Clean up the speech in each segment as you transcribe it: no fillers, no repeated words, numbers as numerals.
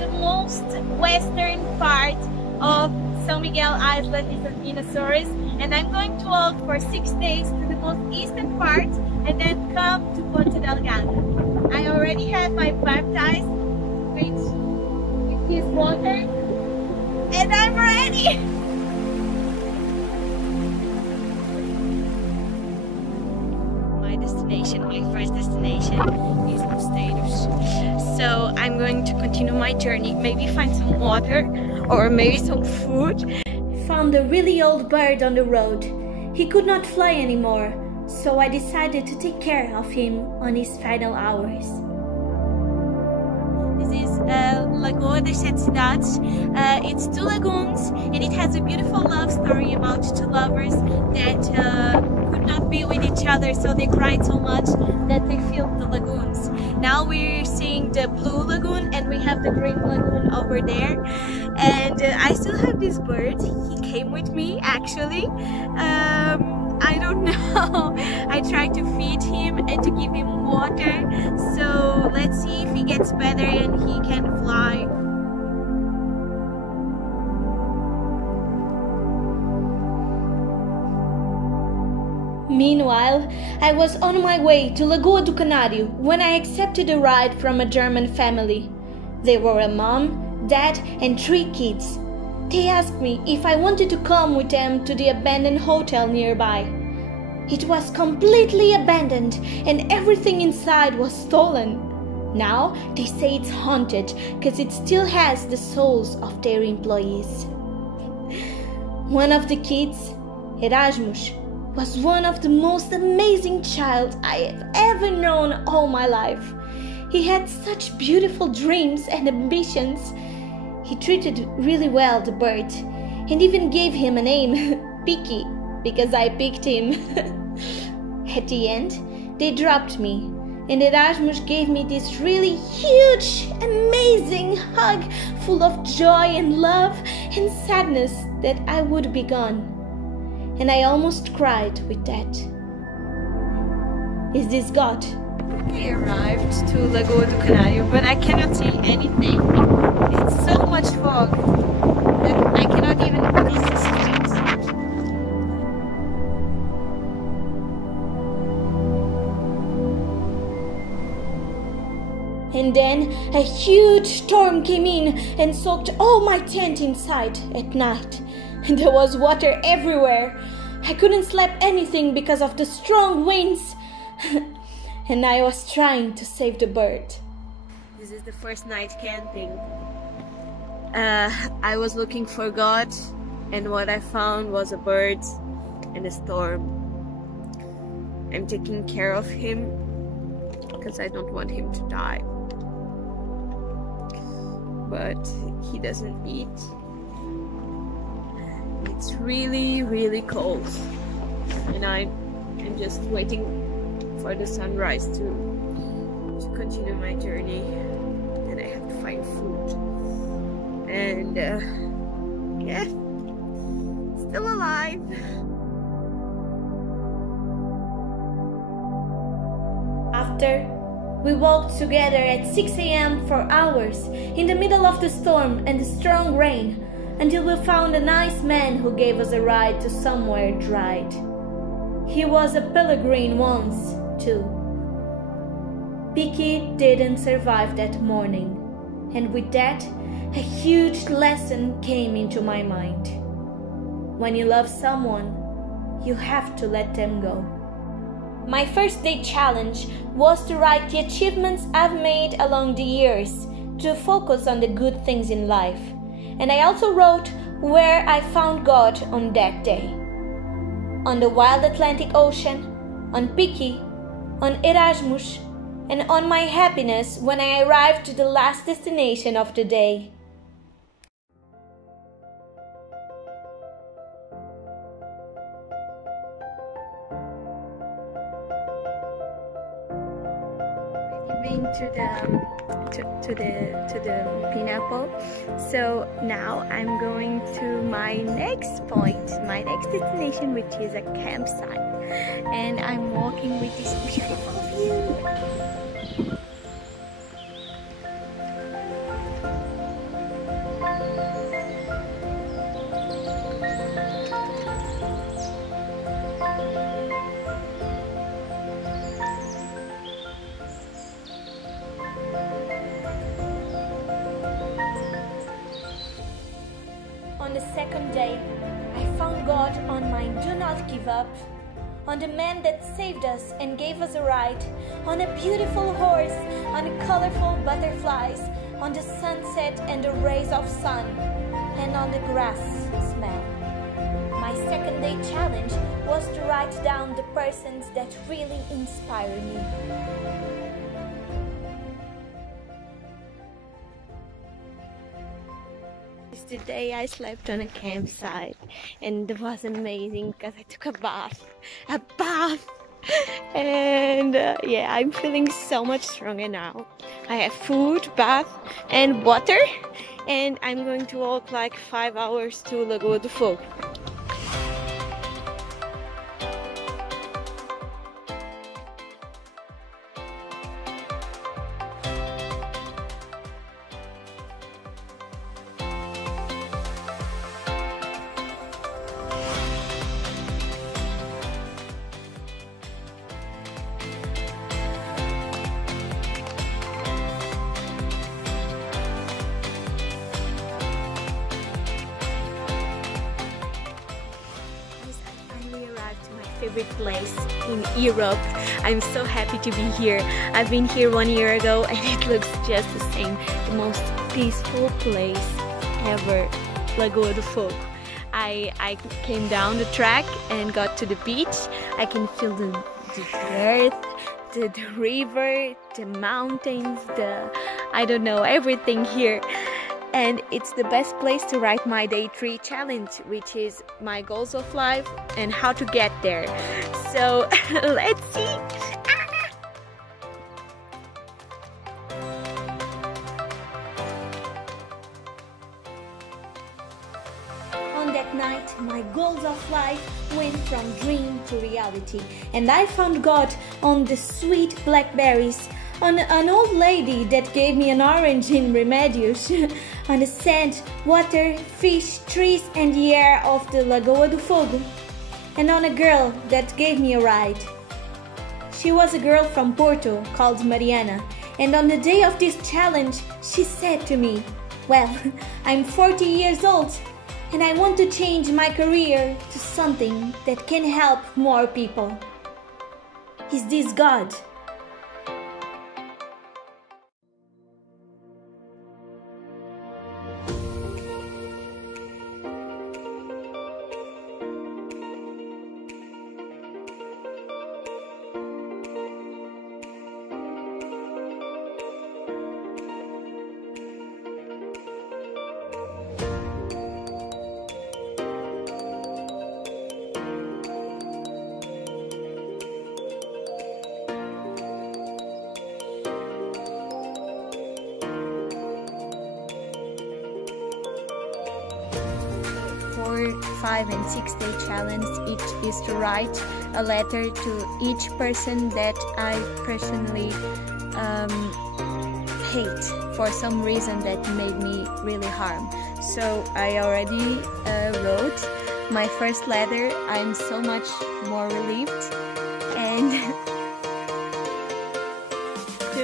the most western part of São Miguel Island in Azores, and I'm going to walk for 6 days to the most eastern part and then come to Ponta da Ferraria. I already had my baptized with his water and I'm ready! My first destination is Azores. So I'm going to continue my journey, maybe find some water or maybe some food. Found a really old bird on the road. He could not fly anymore, so I decided to take care of him on his final hours. This is Lagoa das Sete Cidades. It's 2 lagoons and it has a beautiful love story about 2 lovers that could not be with each other, so they cried so much that they filled the lagoons. Now we're seeing the blue lagoon and we have the green lagoon over there. And I still have this bird. He came with me actually. I don't know. I tried to feed him and to give him water. So let's see if he gets better and he can fly. Meanwhile, I was on my way to Lagoa do Canário when I accepted a ride from a German family. They were a mom, dad and 3 kids. They asked me if I wanted to come with them to the abandoned hotel nearby. It was completely abandoned and everything inside was stolen. Now they say it's haunted because it still has the souls of their employees. One of the kids, Erasmus, was one of the most amazing child I have ever known all my life. He had such beautiful dreams and ambitions. He treated really well the bird and even gave him a name, Picky, because I picked him. At the end, they dropped me and Erasmus gave me this really huge, amazing hug full of joy and love and sadness that I would be gone. And I almost cried with that. Is this God? I arrived to Lagoa do Canário, but I cannot see anything. It's so much fog that I cannot even notice the streets. And then a huge storm came in and soaked all my tent inside at night. And there was water everywhere. I couldn't sleep anything because of the strong winds. And I was trying to save the bird. This is the first night camping. I was looking for God and what I found was a bird and a storm. I'm taking care of him because I don't want him to die. But he doesn't eat. It's really, really cold, and I'm just waiting for the sunrise to continue my journey. And I have to find food, and yeah, still alive. After, we walked together at 6 a.m. for hours in the middle of the storm and the strong rain, until we found a nice man who gave us a ride to somewhere dried. He was a pilgrim once, too. Picky didn't survive that morning, and with that, a huge lesson came into my mind. When you love someone, you have to let them go. My first day challenge was to write the achievements I've made along the years, to focus on the good things in life. And I also wrote where I found God on that day. On the wild Atlantic Ocean, on Picky, on Erasmus, and on my happiness when I arrived to the last destination of the day. Been to the pineapple. So now I'm going to my next point, my next destination, which is a campsite, and I'm walking with this beautiful view. On the second day, I found God on my Do Not Give Up, on the man that saved us and gave us a ride, on a beautiful horse, on colorful butterflies, on the sunset and the rays of sun, and on the grass smell. My second day challenge was to write down the persons that really inspire me. Today I slept on a campsite and it was amazing because I took a bath, and yeah, I'm feeling so much stronger now. I have food, bath and water, and I'm going to walk like 5 hours to Lagoa do Fogo. Favorite place in Europe. I'm so happy to be here. I've been here 1 year ago and it looks just the same. The most peaceful place ever, Lagoa do Fogo. I came down the track and got to the beach. I can feel the earth, the river, the mountains, I don't know, everything here. And it's the best place to write my day 3 challenge, which is my goals of life and how to get there. So let's see. On that night, my goals of life went from dream to reality, and I found God on the sweet blackberries, on an old lady that gave me an orange in Remedios, on the sand, water, fish, trees and the air of the Lagoa do Fogo, and on a girl that gave me a ride. She was a girl from Porto called Mariana, and on the day of this challenge she said to me, "Well, I'm 40 years old and I want to change my career to something that can help more people. Is this God?" For 5 and 6 day challenge, each is to write a letter to each person that I personally hate for some reason that made me really harm. So I already wrote my first letter. I'm so much more relieved, and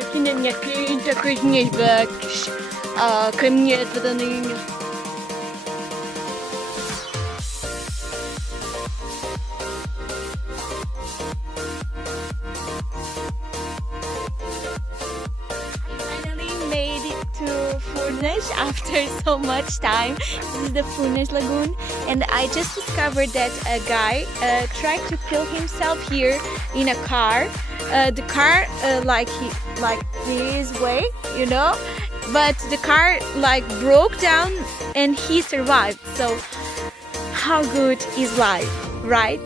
aqui na minha quinta com as minhas vacas, com a minha bananinha. After so much time. This is the Furnas Lagoon, and I just discovered that a guy tried to kill himself here in a car. The car like his way, you know, but the car like broke down and he survived. So how good is life, right?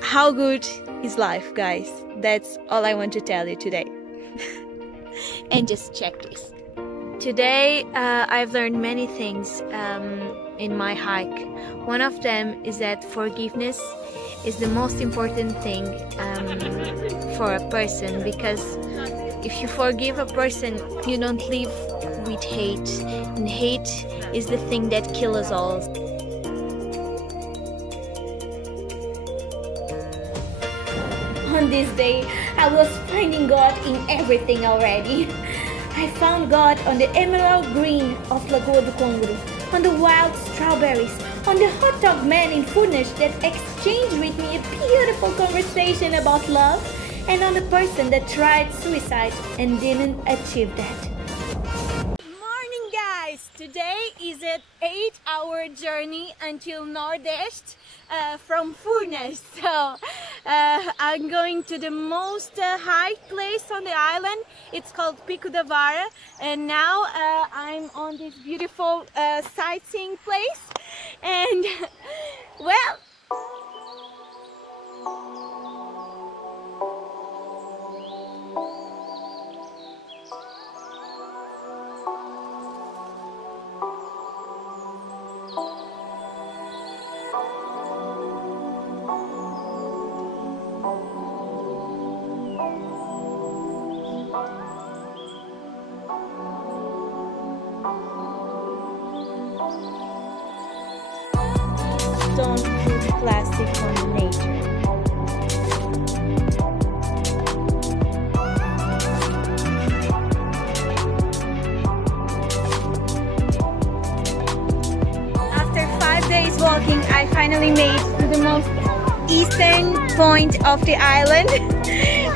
How good is life, guys? That's all I want to tell you today. And just check this. Today I've learned many things in my hike. One of them is that forgiveness is the most important thing for a person, because if you forgive a person, you don't live with hate, and hate is the thing that kills us all. On this day, I was finding God in everything already. I found God on the emerald green of Lagoa do Congro, on the wild strawberries, on the hot dog man in Furnas that exchanged with me a beautiful conversation about love, and on the person that tried suicide and didn't achieve that. Morning guys! Today is an 8-hour journey until Nordeste from Furnas. So I'm going to the most high place on the island. It's called Pico da Vara, and now I'm on this beautiful sightseeing place, and well, don't put plastic on nature. after 5 days walking, I finally made to the most eastern point of the island.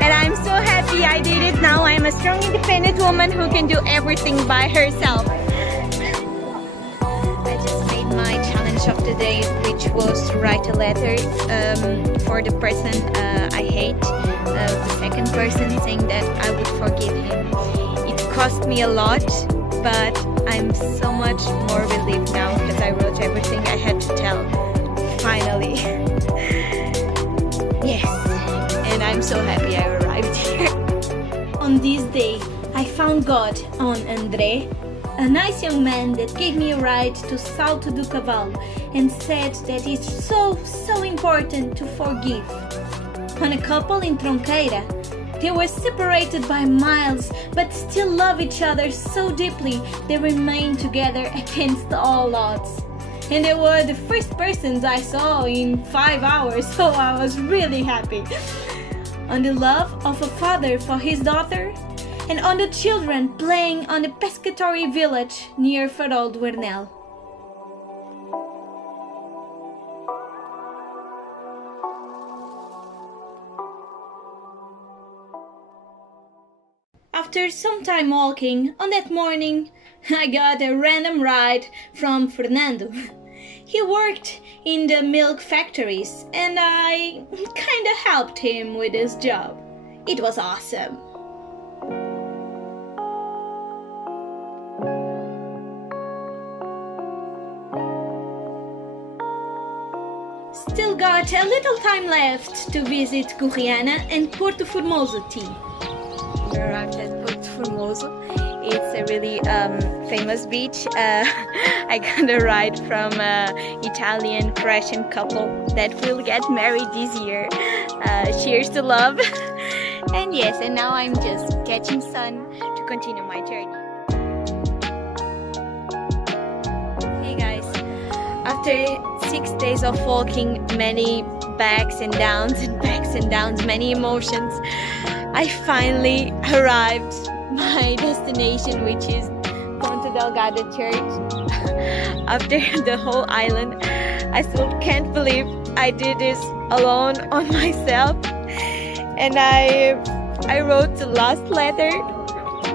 And I'm so happy I did it. Now I'm a strong, independent woman who can do everything by herself. I just made my challenge of the day, which was to write a letter for the person I hate, the second person, saying that I would forgive him. It cost me a lot, but I'm so much more relieved now because I wrote everything I had to tell, finally. Yes, and I'm so happy I arrived here. On this day, I found God on André, a nice young man that gave me a ride to Salto do Cavalo and said that it's so important to forgive. On a couple in Tronqueira, they were separated by miles but still love each other so deeply they remain together against all odds. And they were the first persons I saw in 5 hours, so I was really happy. On the love of a father for his daughter, and on the children playing on the pescatory village near Farol do Arnel. After some time walking, on that morning, I got a random ride from Fernando. He worked in the milk factories and I kinda helped him with his job. It was awesome. Still got a little time left to visit Gurriana and Porto Formoso tea. We arrived at Porto Formoso. It's a really famous beach. I got a ride from an Italian Croatian couple that will get married this year. Cheers to love. And yes, and now I'm just catching sun to continue my journey. Hey guys, after 6 days of walking, many backs and downs, many emotions, I finally arrived my destination, which is Ponta da Church. After the whole island, I still can't believe I did this alone on myself. And I wrote the last letter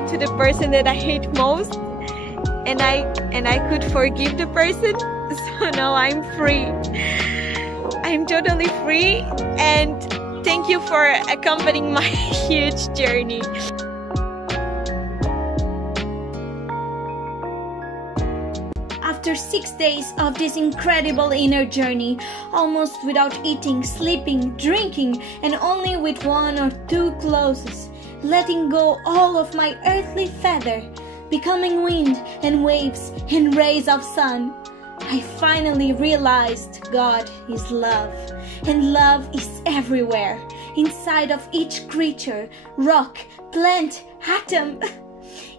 to the person that I hate most, and I could forgive the person. So now I'm free. I'm totally free, and thank you for accompanying my huge journey. After 6 days of this incredible inner journey, almost without eating, sleeping, drinking, and only with 1 or 2 clothes, letting go all of my earthly feather, becoming wind and waves and rays of sun, I finally realized God is love, and love is everywhere, inside of each creature, rock, plant, atom.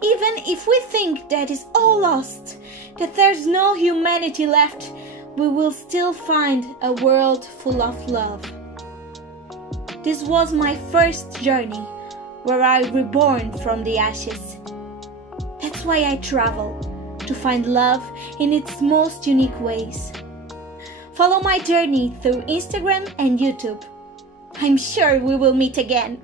Even if we think that is all lost, that there's no humanity left, we will still find a world full of love. This was my first journey, where I reborn from the ashes. That's why I travel, to find love in its most unique ways. Follow my journey through Instagram and YouTube. I'm sure we will meet again.